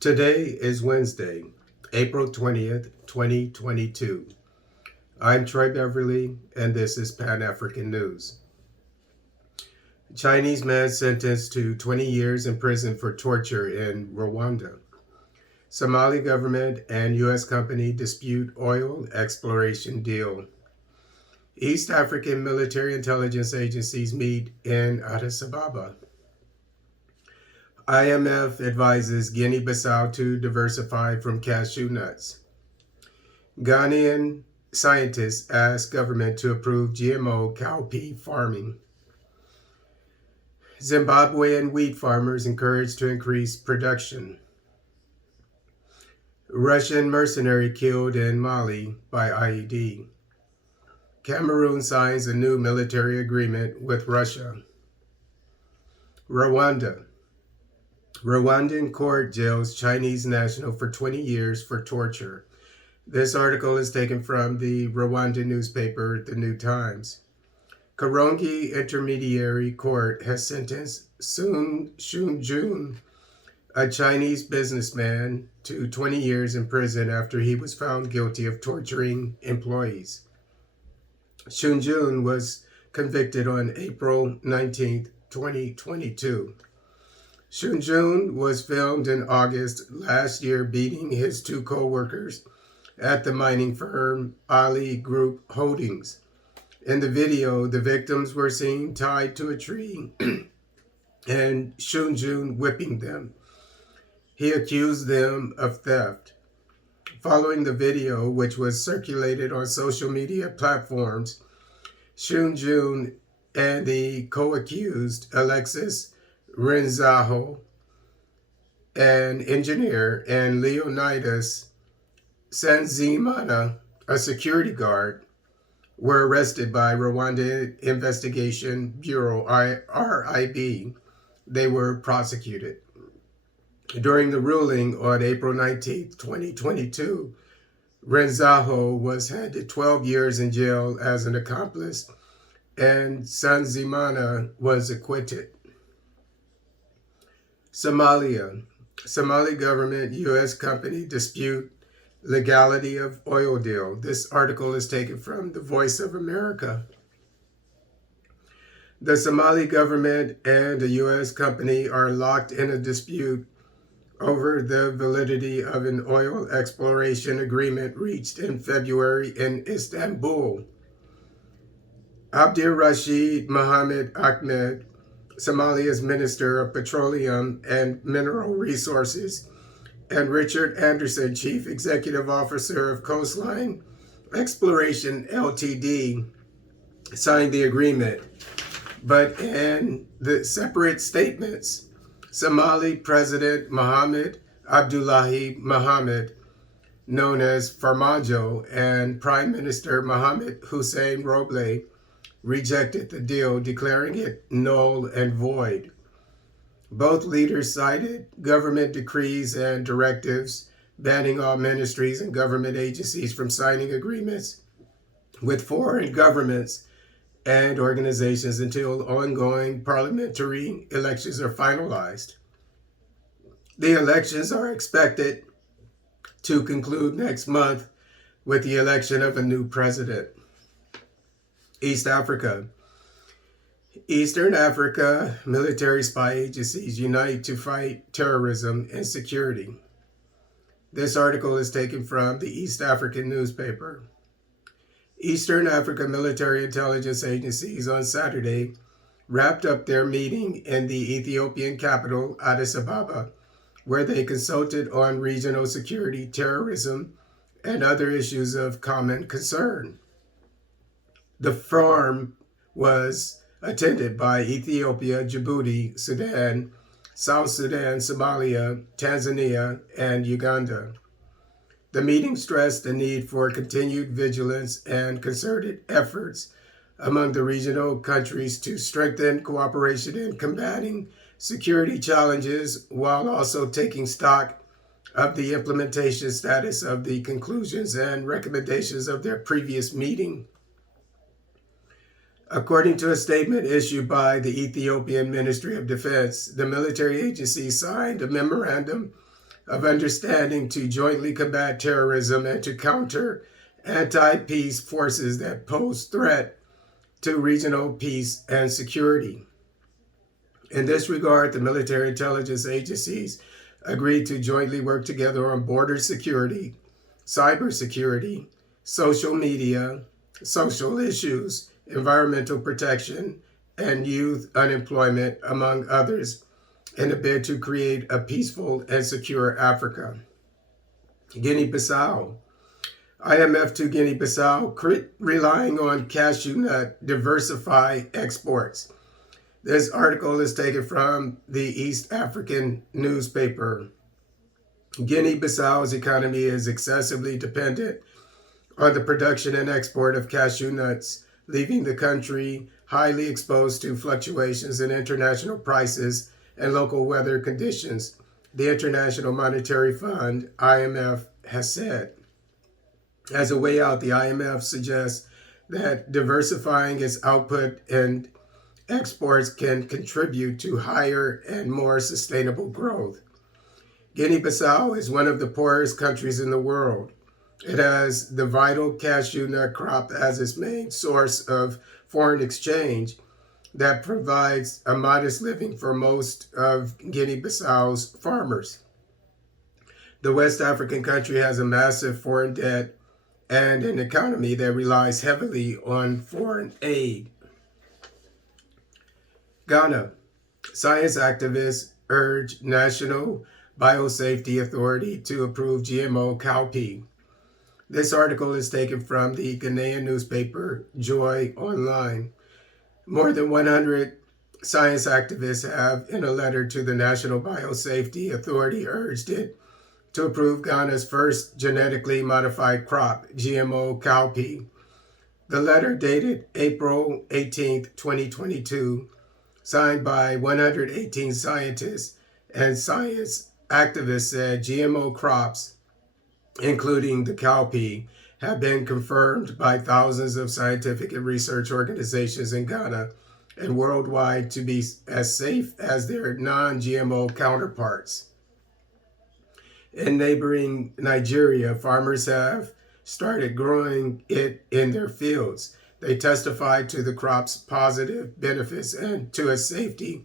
Today is Wednesday, April 20th, 2022. I'm Troy Beverly, and this is Pan-African News. Chinese man sentenced to 20 years in prison for torture in Rwanda. Somali government and U.S. company dispute oil exploration deal. East African military intelligence agencies meet in Addis Ababa. IMF advises Guinea Bissau to diversify from cashew nuts. Ghanaian scientists ask government to approve GMO cowpea farming. Zimbabwean wheat farmers encouraged to increase production. Russian mercenary killed in Mali by IED. Cameroon signs a new military agreement with Russia. Rwanda. Rwandan court jails Chinese national for 20 years for torture. This article is taken from the Rwandan newspaper, The New Times. Karongi Intermediary Court has sentenced Sun Shunjun, a Chinese businessman, to 20 years in prison after he was found guilty of torturing employees. Shunjun was convicted on April 19, 2022. Shunjun was filmed in August last year beating his two co-workers at the mining firm Ali Group Holdings. In the video, the victims were seen tied to a tree and Shunjun whipping them. He accused them of theft. Following the video, which was circulated on social media platforms, Shunjun and the co-accused, Alexis Renzaho, an engineer, and Leonidas Sanzimana, a security guard, were arrested by Rwanda Investigation Bureau, RIB. They were prosecuted. During the ruling on April 19, 2022, Renzaho was handed 12 years in jail as an accomplice, and Sanzimana was acquitted. Somalia. Somali government, U.S. company dispute legality of oil deal. This article is taken from The Voice of America. The Somali government and a U.S. company are locked in a dispute over the validity of an oil exploration agreement reached in February in Istanbul. Abdir Rashid Mohammed Ahmed, Somalia's Minister of Petroleum and Mineral Resources, and Richard Anderson, Chief Executive Officer of Coastline Exploration Ltd., signed the agreement. But in the separate statements, Somali President Mohammed Abdullahi Mohammed, known as Farmajo, and Prime Minister Mohammed Hussein Roble rejected the deal, declaring it null and void. Both leaders cited government decrees and directives banning all ministries and government agencies from signing agreements with foreign governments and organizations until ongoing parliamentary elections are finalized. The elections are expected to conclude next month with the election of a new president. East Africa. Eastern Africa military spy agencies unite to fight terrorism and security. This article is taken from the East African newspaper. Eastern Africa military intelligence agencies on Saturday wrapped up their meeting in the Ethiopian capital, Addis Ababa, where they consulted on regional security, terrorism, and other issues of common concern. The forum was attended by Ethiopia, Djibouti, Sudan, South Sudan, Somalia, Tanzania, and Uganda. The meeting stressed the need for continued vigilance and concerted efforts among the regional countries to strengthen cooperation in combating security challenges while also taking stock of the implementation status of the conclusions and recommendations of their previous meeting. According to a statement issued by the Ethiopian Ministry of Defense, the military agency signed a memorandum of understanding to jointly combat terrorism and to counter anti-peace forces that pose threat to regional peace and security. In this regard, the military intelligence agencies agreed to jointly work together on border security, cybersecurity, social media, social issues, environmental protection, and youth unemployment, among others, in a bid to create a peaceful and secure Africa. Guinea Bissau. IMF to Guinea Bissau, relying on cashew nut diversify exports. This article is taken from the East African newspaper. Guinea Bissau's economy is excessively dependent on the production and export of cashew nuts, leaving the country highly exposed to fluctuations in international prices and local weather conditions, the International Monetary Fund, IMF, has said. As a way out, the IMF suggests that diversifying its output and exports can contribute to higher and more sustainable growth. Guinea-Bissau is one of the poorest countries in the world. It has the vital cashew nut crop as its main source of foreign exchange that provides a modest living for most of Guinea-Bissau's farmers. The West African country has a massive foreign debt and an economy that relies heavily on foreign aid. Ghana. Science activists urge National Biosafety Authority to approve GMO cowpea. This article is taken from the Ghanaian newspaper Joy Online. More than 100 science activists have, in a letter to the National Biosafety Authority, urged it to approve Ghana's first genetically modified crop, GMO cowpea. The letter, dated April 18, 2022, signed by 118 scientists and science activists, said GMO crops, including the cowpea, have been confirmed by thousands of scientific and research organizations in Ghana and worldwide to be as safe as their non-GMO counterparts. In neighboring Nigeria, farmers have started growing it in their fields. They testified to the crop's positive benefits and to its safety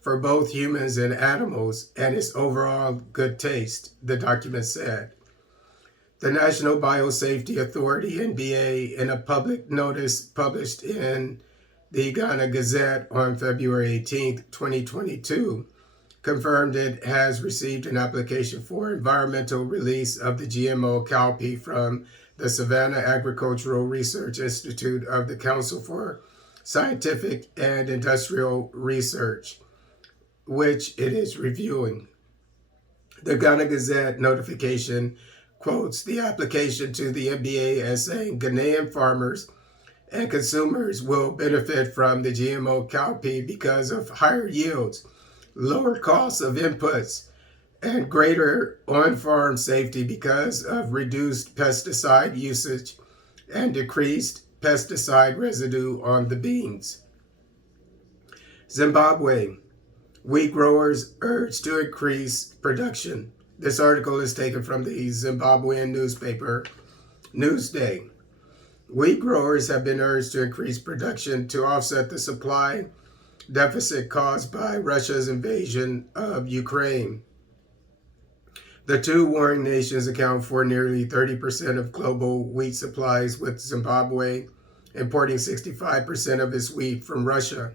for both humans and animals and its overall good taste, the document said. The National Biosafety Authority, NBA, in a public notice published in the Ghana Gazette on February 18, 2022, confirmed it has received an application for environmental release of the GMO cowpea from the Savannah Agricultural Research Institute of the Council for Scientific and Industrial Research, which it is reviewing. The Ghana Gazette notification quotes the application to the NBA as saying Ghanaian farmers and consumers will benefit from the GMO cowpea because of higher yields, lower costs of inputs, and greater on-farm safety because of reduced pesticide usage and decreased pesticide residue on the beans. Zimbabwe. Wheat growers urged to increase production. This article is taken from the Zimbabwean newspaper Newsday. Wheat growers have been urged to increase production to offset the supply deficit caused by Russia's invasion of Ukraine. The two warring nations account for nearly 30% of global wheat supplies, with Zimbabwe importing 65% of its wheat from Russia.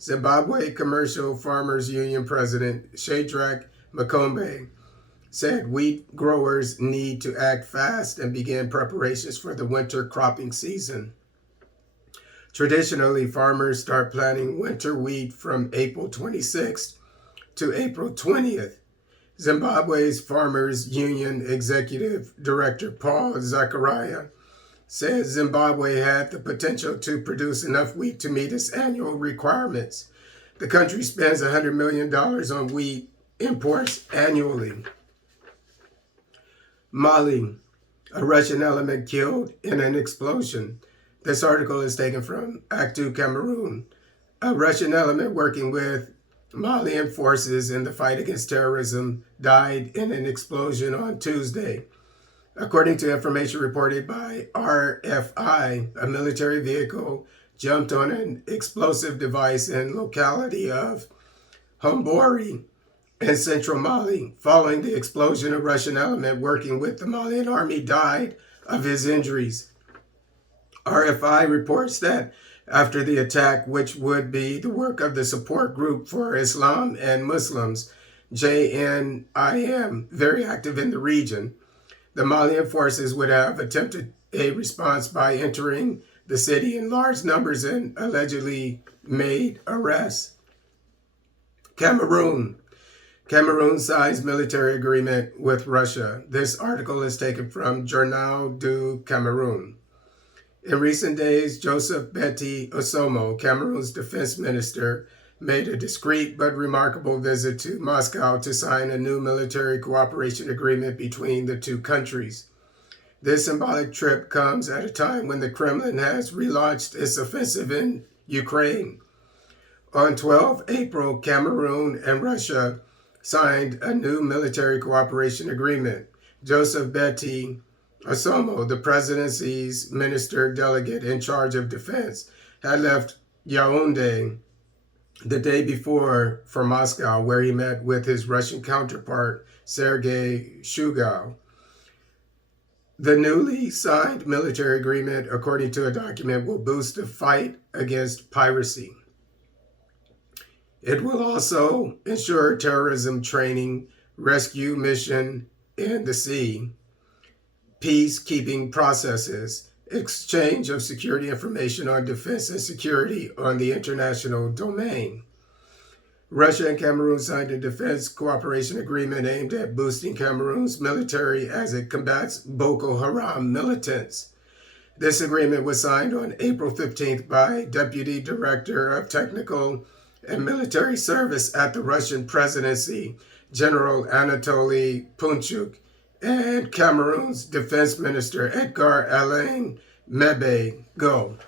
Zimbabwe Commercial Farmers Union President Shadrach Makombe said wheat growers need to act fast and begin preparations for the winter cropping season. Traditionally, farmers start planting winter wheat from April 26th to April 20th. Zimbabwe's Farmers Union Executive Director Paul Zachariah said Zimbabwe had the potential to produce enough wheat to meet its annual requirements. The country spends $100 million on wheat imports annually. Mali, a Russian element killed in an explosion. This article is taken from Actu Cameroon. A Russian element working with Malian forces in the fight against terrorism died in an explosion on Tuesday. According to information reported by RFI, a military vehicle jumped on an explosive device in the locality of Hombori in central Mali. Following the explosion, a Russian element working with the Malian army died of his injuries. RFI reports that after the attack, which would be the work of the Support Group for Islam and Muslims, JNIM, very active in the region, the Malian forces would have attempted a response by entering the city in large numbers and allegedly made arrests. Cameroon signs military agreement with Russia. This article is taken from Journal du Cameroon. In recent days, Joseph Betty Osomo, Cameroon's defense minister, made a discreet but remarkable visit to Moscow to sign a new military cooperation agreement between the two countries. This symbolic trip comes at a time when the Kremlin has relaunched its offensive in Ukraine. On 12 April, Cameroon and Russia signed a new military cooperation agreement. Joseph Betty Osomo, the presidency's minister delegate in charge of defense, had left Yaoundé the day before for Moscow, where he met with his Russian counterpart, Sergei Shugau. The newly signed military agreement, according to a document, will boost the fight against piracy. It will also ensure terrorism training, rescue mission in the sea, peacekeeping processes, exchange of security information on defense and security on the international domain. Russia and Cameroon signed a defense cooperation agreement aimed at boosting Cameroon's military as it combats Boko Haram militants. This agreement was signed on April 15th by Deputy Director of Technical and Military Service at the Russian presidency, General Anatoly Punchuk, and Cameroon's Defense Minister Edgar Alain Mebe Go.